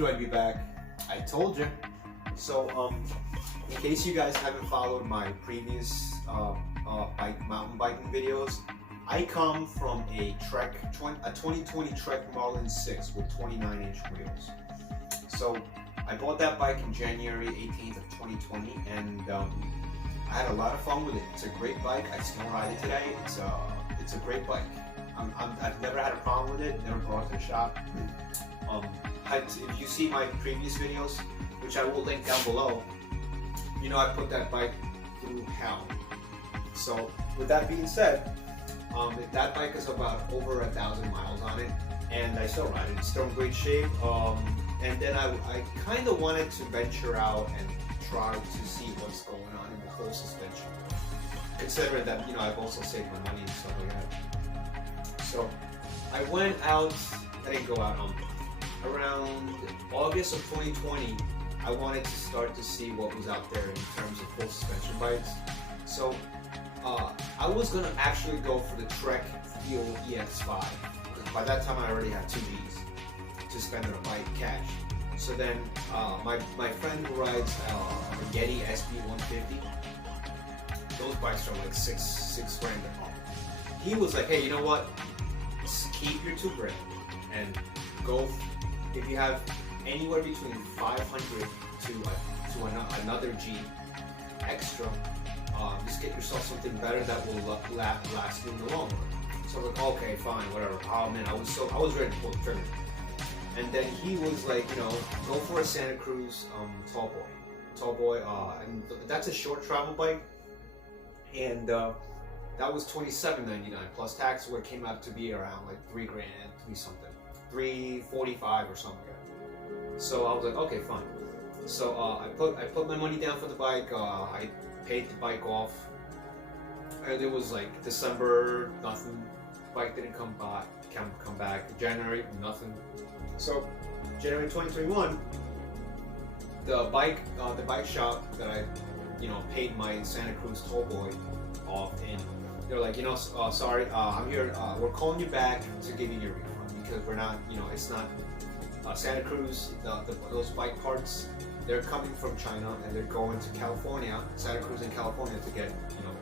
do I be back? I told you. So, in case you guys haven't followed my previous mountain biking videos, I come from a 2020 Trek Marlin 6 with 29-inch wheels. So I bought that bike in January 18th of 2020, and I had a lot of fun with it. It's a great bike. I still ride it today. It's a great bike. I've never had a problem with it. Never brought it to the shop. If you see my previous videos, which I will link down below, you know I put that bike through hell. So with that being said, that bike is about over 1,000 miles on it, and I still ride it. It's still in great shape. And then I kind of wanted to venture out and try to see what's going on in the whole suspension, considering that, you know, I've also saved my money and stuff like that. So I went out. I didn't go out around August of 2020. I wanted to start to see what was out there in terms of full suspension bikes. So I was gonna actually go for the Trek Fuel EX5, because by that time I already had 2 Gs to spend on a bike cash. So then my friend who rides a Yeti SB150, those bikes are like six grand a pop. He was like, hey, you know what? Keep your 2 grand and go. If you have anywhere between 500 to another G extra, just get yourself something better that will last you in the long run. So I was like, okay, fine, whatever. Oh man, I was ready to pull the trigger. And then he was like, you know, go for a Santa Cruz Tall Boy, and that's a short travel bike, and that was $27.99 plus tax, where it came out to be around like 3 grand, 3 something, 345 or something. So I was like, okay, fine. So I put my money down for the bike. I paid the bike off. And it was like December, nothing. Bike didn't come back. January, nothing. So January 2021, the bike shop that I, you know, paid my Santa Cruz Tall Boy off in, they're like, you know, sorry, I'm here. We're calling you back to give you your refund, because we're not, you know, it's not Santa Cruz. Those bike parts, they're coming from China and they're going to California, Santa Cruz in California, to get, you know,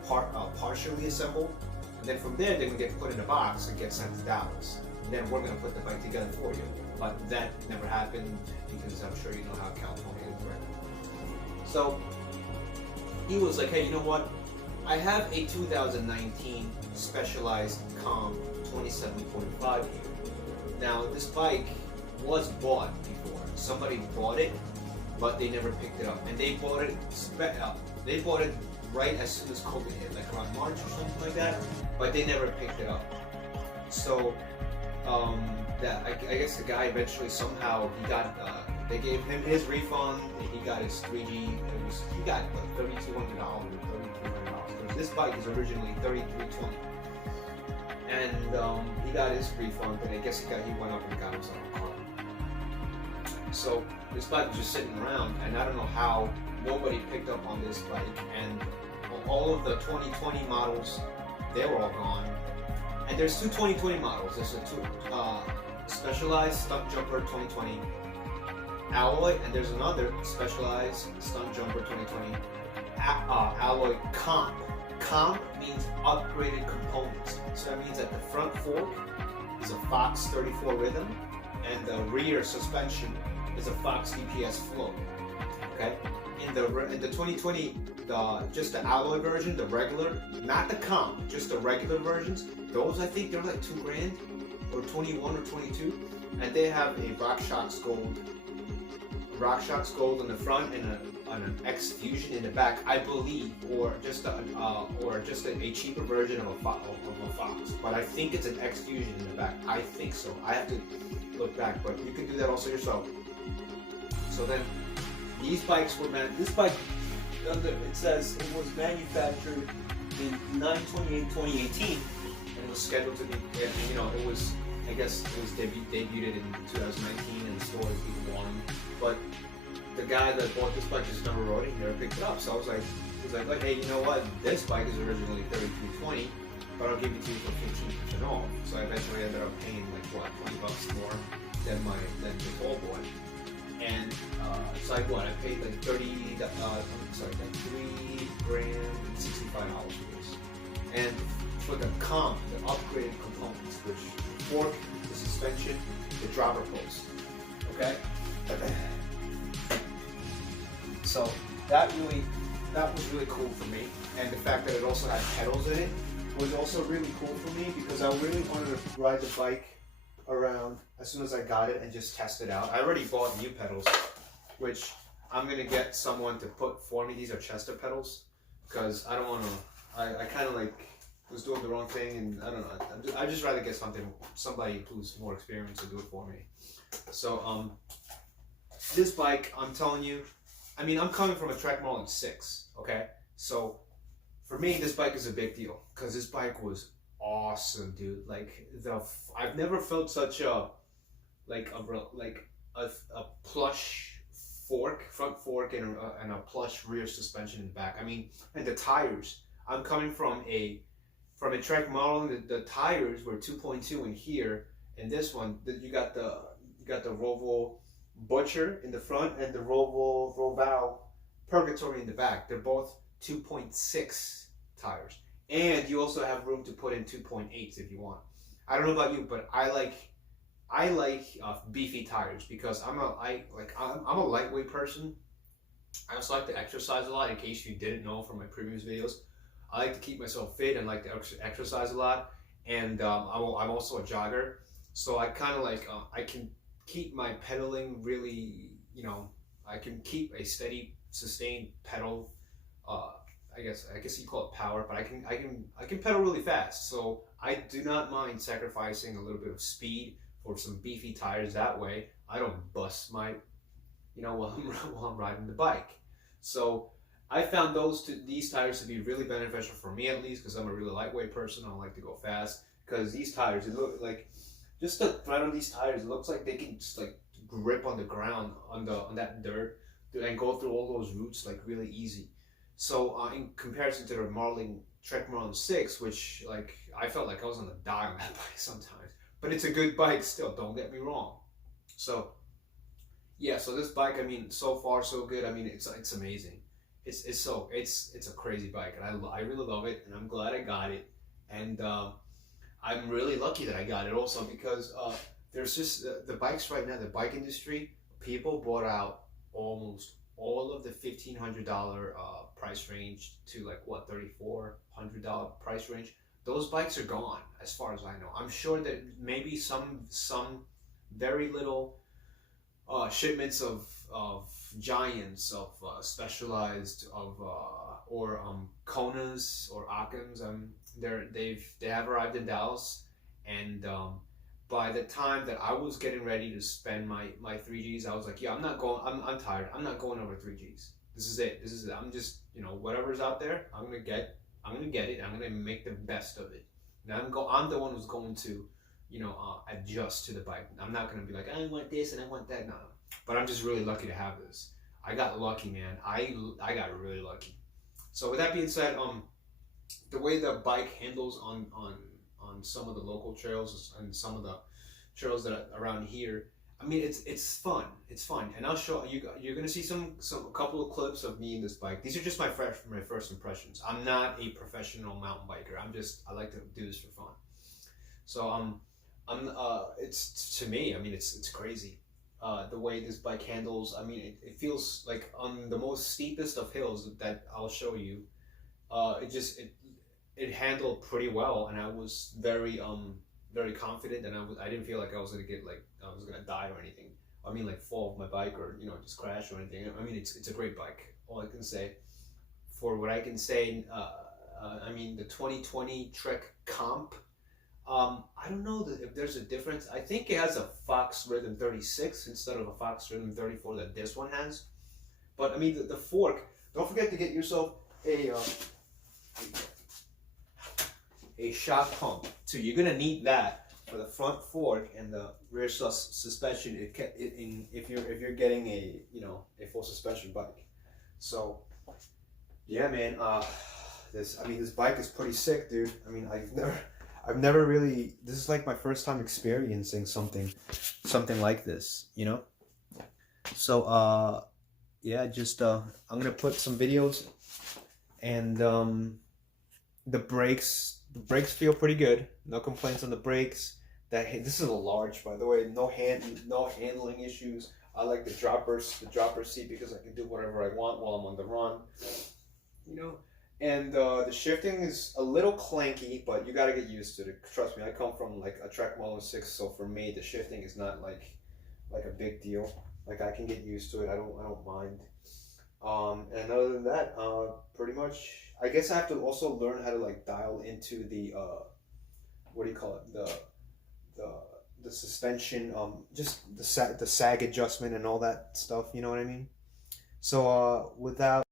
partially assembled. And then from there, they're gonna get put in a box and get sent to Dallas. And then we're gonna put the bike together for you. But that never happened, because I'm sure you know how California is, right? So he was like, hey, you know what? I have a 2019 Specialized Com 27.5 here. Now this bike was bought before. Somebody bought it, but they never picked it up. And they bought it right as soon as COVID hit, like around March or something like that. But they never picked it up. So I guess the guy eventually somehow he got. They gave him his refund. And he got his 3G. He got like $3,200 or $3,300. This bike is originally $3,320. And he got his refund, and I guess he went up and got himself a car. So this bike was just sitting around, and I don't know how nobody picked up on this bike. And all of the 2020 models, they were all gone. And there's 2 2020 models. There's a Specialized Stunt Jumper 2020 Alloy, and there's another Specialized Stunt Jumper 2020 Alloy Comp. Comp means upgraded components. So that means that the front fork is a Fox 34 rhythm, and the rear suspension is a Fox DPS float. Okay. In the 2020, just the alloy version, the regular, not the Comp, just the regular versions. Those, I think they're like 2 grand, or 21 or 22, and they have a RockShox Gold in the front and an X Fusion in the back, I believe, or just a cheaper version of a Fox. But I think it's an X Fusion in the back. I think so. I have to look back, but you can do that also yourself. So then, these bikes were this bike, it says it was manufactured in 9/28/2018, and it was scheduled to be, you know, it was, I guess it was debuted in 2019, and the store is being won. But the guy that bought this bike just never rode it. He never picked it up. So I was like, hey, you know what? This bike is originally $3,320, but I'll give it to you for 15% off. So I eventually ended up paying like what, $20 more than the Tall Boy. and so I paid like 3 grand and $65 for this. And for the upgraded components, which the fork, the suspension, the dropper post. Okay. So that was really cool for me, and the fact that it also had pedals in it was also really cool for me because I really wanted to ride the bike around as soon as I got it and just test it out. I already bought new pedals, which I'm gonna get someone to put for me. These are Chester pedals because I don't want to. I kind of like was doing the wrong thing, and I don't know. I'd just rather get somebody who's more experienced to do it for me. So this bike, I'm telling you, I mean, I'm coming from a Trek Marlin 6, okay? So for me, this bike is a big deal because this bike was awesome, dude. Like I've never felt such a plush front fork, and a plush rear suspension in the back. I mean, and the tires. I'm coming from a Trek Marlin. The tires were 2.2 in here, and this one you got the Roval Butcher in the front and the Roval Purgatory in the back. They're both 2.6 tires, and you also have room to put in 2.8s if you want. I don't know about you, but I like beefy tires because I'm a lightweight person. I also like to exercise a lot. In case you didn't know from my previous videos, I like to keep myself fit and like to exercise a lot. And I'm also a jogger, so I kind of like I can keep my pedaling really, I can keep a steady, sustained pedal. I guess you call it power, but I can pedal really fast. So I do not mind sacrificing a little bit of speed for some beefy tires. That way I don't bust my, while I'm riding the bike. So I found these tires to be really beneficial for me, at least, because I'm a really lightweight person. I don't like to go fast. Because these tires, it look like, just the thread on these tires, it looks like they can just like grip on the ground on that dirt and go through all those roots like really easy. So in comparison to the Trek Marlin 6, which like I felt like I was gonna die on that bike sometimes, but it's a good bike still. Don't get me wrong. So yeah, so this bike, I mean, so far so good. I mean, it's amazing. It's a crazy bike, and I really love it, and I'm glad I got it, and I'm really lucky that I got it also because there's just the bikes right now, the bike industry, people bought out almost all of the $1,500 price range to like what, $3,400 price range. Those bikes are gone as far as I know. I'm sure that maybe some very little shipments of Giants, of Specialized, or Konas or Occams. They have arrived in Dallas, and by the time that I was getting ready to spend my 3Gs, I was like, yeah, I'm tired. I'm not going over 3Gs. This is it. I'm just, whatever's out there, I'm gonna get it. I'm gonna make the best of it. And I'm the one who's going to, adjust to the bike. I'm not gonna be like, I want this and I want that. No. But I'm just really lucky to have this. I got lucky, man. I got really lucky. So with that being said, the way the bike handles on some of the local trails and some of the trails that are around here, I mean, it's fun. It's fun, and I'll show you. You're gonna see a couple of clips of me in this bike. These are just my first impressions. I'm not a professional mountain biker. I like to do this for fun. So it's, to me, I mean, it's crazy. The way this bike handles, I mean, it feels like on the most steepest of hills that I'll show you, it handled pretty well, and I was very confident, and I didn't feel like I was gonna die or anything. I mean, like fall off my bike or just crash or anything. I mean, it's a great bike. All I can say, for what I can say, I mean, the 2020 Trek Comp. I don't know if there's a difference. I think it has a Fox Rhythm 36 instead of a Fox Rhythm 34 that this one has. But I mean, the fork, don't forget to get yourself a shock pump too. You're gonna need that for the front fork and the rear suspension. If you're getting a full suspension bike. So yeah, man, this bike is pretty sick, dude. I mean, I've never really, this is like my first time experiencing something like this, So yeah, just I'm gonna put some videos, and the brakes feel pretty good. No complaints on the brakes. This is a large, by the way. No handling issues. I like the dropper seat because I can do whatever I want while I'm on the run. You know, and the shifting is a little clanky, but you gotta get used to it. Trust me, I come from like a Trek Marlin 6, so for me the shifting is not like a big deal. Like I can get used to it. I don't mind. And other than that, pretty much, I guess I have to also learn how to like dial into the what do you call it? The the suspension, just the sag adjustment and all that stuff. You know what I mean? So without